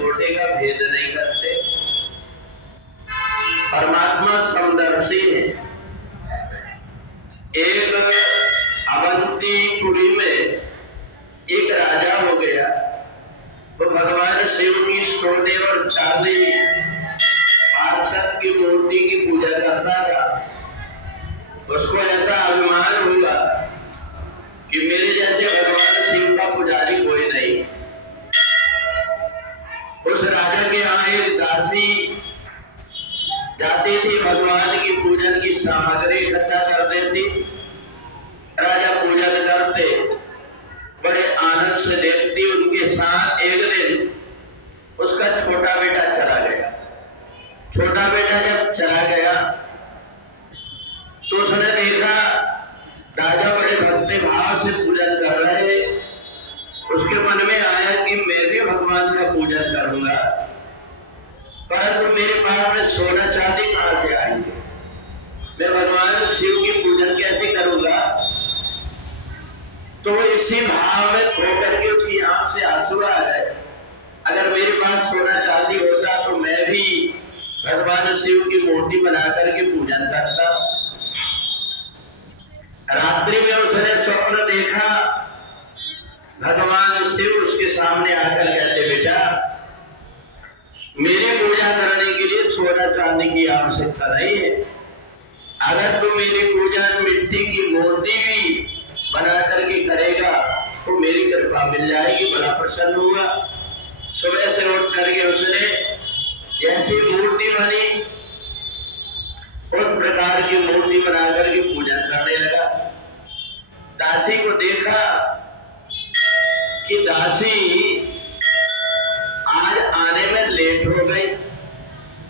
छोटे का भेद नहीं करते। परमात्मा समदर्शी है। एक अवंतीपुरी में एक राजा हो गया, तो भगवान शिव की सोने और चांदी पार्षद की मूर्ति की पूजा करता था। उसको ऐसा अभिमान हुआ कि मेरे जैसे भगवान शिव का पुजारी कोई नहीं। उस राजा के यहाँ एक दासी जाती थी, भगवान की पूजन की सामग्री इकट्ठा कर देती। राजा पूजन करते, बड़े आनंद से देखती। उनके साथ एक दिन उसका छोटा बेटा चला गया। छोटा बेटा जब चला गया तो उसने देखा राजा बड़े भक्ति भाव से पूजन कर रहे। उसके मन में आया कि मैं भी भगवान का पूजन करूंगा, परंतु मेरे पास में सोना चांदी कहां से आएंगे, मैं भगवान शिव की पूजन कैसे करूंगा। तो इसी भाव में खो करके उसकी आंख से आंसू आ गए। अगर मेरे पास सोना चांदी होता तो मैं भी भगवान शिव की मूर्ति बना करके पूजन करता। रात्रि में उसने स्वप्न देखा, भगवान शिव उसके सामने आकर कहते, बेटा मेरी पूजा करने के लिए सोना चांदी की आवश्यकता नहीं है। अगर तू मेरी पूजा मिट्टी की मूर्ति भी बना करके करेगा तो मेरी कृपा मिल जाएगी। बड़ा प्रसन्न हुआ। सुबह से उठ करके उसने जैसी मूर्ति बनी उस प्रकार की मूर्ति बना करके पूजन करने लगा। दासी को देखा कि दासी आज आने में लेट हो गई।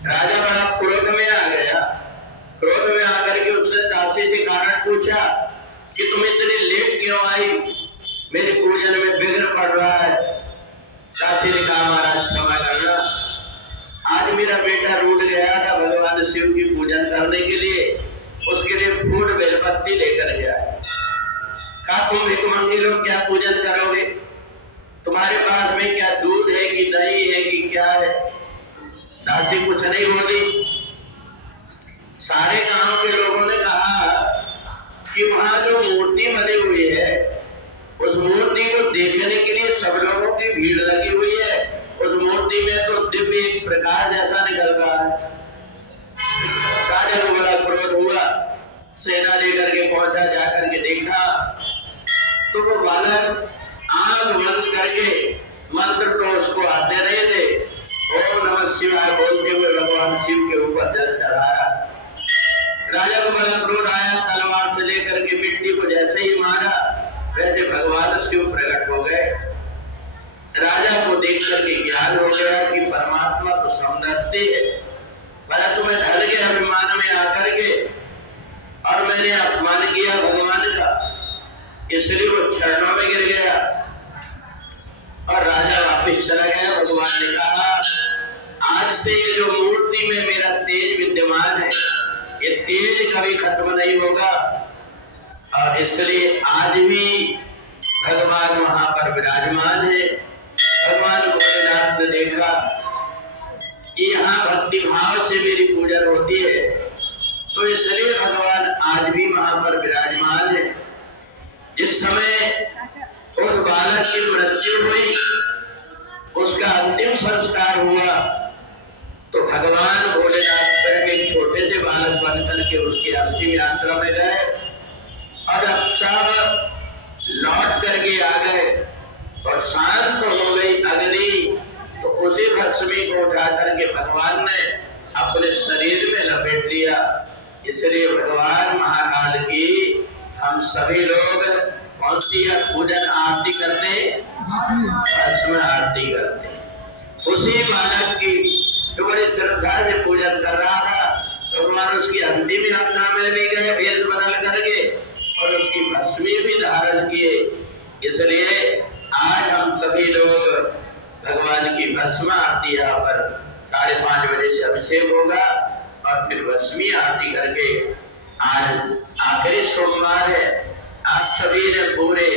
राजा बड़ा क्रोध में आ गया। क्रोध में आकर के उसने दासी से कारण पूछा कि तुम इतनी लेट क्यों आई, मेरे पूजन में विघ्न पड़ रहा है। दासी ने कहा, महाराज क्षमा करना, आज मेरा बेटा रूठ गया था भगवान शिव की पूजन करने के लिए, उसके लिए फूल बेलपत्ती लेकर गया। कहा, तुम भिखमंगे लोग क्या पूजन करोगे, तुम्हारे पास में क्या दूध है कि दही है कि क्या है। दासी कुछ नहीं बोली। सारे गांव के लोगों ने कहा कि वहां जो मूर्ति बनी हुई है उस मूर्ति को देखने के लिए सब लोगों की भीड़ लगी हुई है। उस मूर्ति में तो दिव्य एक प्रकाश जैसा निकल रहा है। राजा को बड़ा क्रोध हुआ, सेना लेकर के पहुंचा, जाकर के देखा तो वो बालक आंख बंद करके मंत्र तो उसको आते रहे थे, ओम नमः शिवाय बोलते हुए भगवान शिव के ऊपर जल चढ़ा रहा। राजा को बड़ा क्रोध आया, तलवार से लेकर के मिट्टी को जैसे ही मारा वैसे भगवान शिव प्रकट हो गए। राजा को देख करके ज्ञान हो गया कि परमात्मा तो समदर्शी है, परंतु मैं ढल गया अभिमान में आकर के और मैंने अपमान किया भगवान का, इसलिए वो चरणों में गिर गया और राजा वापिस चला गया। भगवान ने कहा, आज से ये जो मूर्ति में मेरा तेज विद्यमान है ये तेज कभी खत्म नहीं होगा, और इसलिए आज भी भगवान वहां पर विराजमान है। भगवान भोलेनाथ ने देखा कि यहाँ भक्ति भाव से मेरी पूजन होती है, तो इसलिए भगवान आज भी वहां पर विराजमान है। जिस समय उस बालक की मृत्यु हुई, उसका अंतिम संस्कार हुआ, तो भगवान भोलेनाथ स्वयं एक छोटे से बालक बन करके उसकी अंतिम यात्रा में गए और जब सब लौट करके आ गए और शांत हो गई अग्नि, तो उसी भस्मी को उठा करके भगवान ने अपने शरीर में लपेट लिया। इसलिए भगवान महाकाल की हम सभी लोग कौन सी पूजन आरती करते, भस्म आरती करते। उसी बालक की जो बड़ी श्रद्धा से पूजन कर रहा था, भगवान उसकी अंतिम यात्रा में भी गए भेष बदल करके और उसकी भस्मी भी धारण किए। इसलिए आज हम सभी लोग भगवान की भस्म आरती यहाँ पर 5:30 बजे से अभिषेक होगा और फिर भस्मी आरती करके, आज आखिरी सोमवार है, आप सभी ने पूरे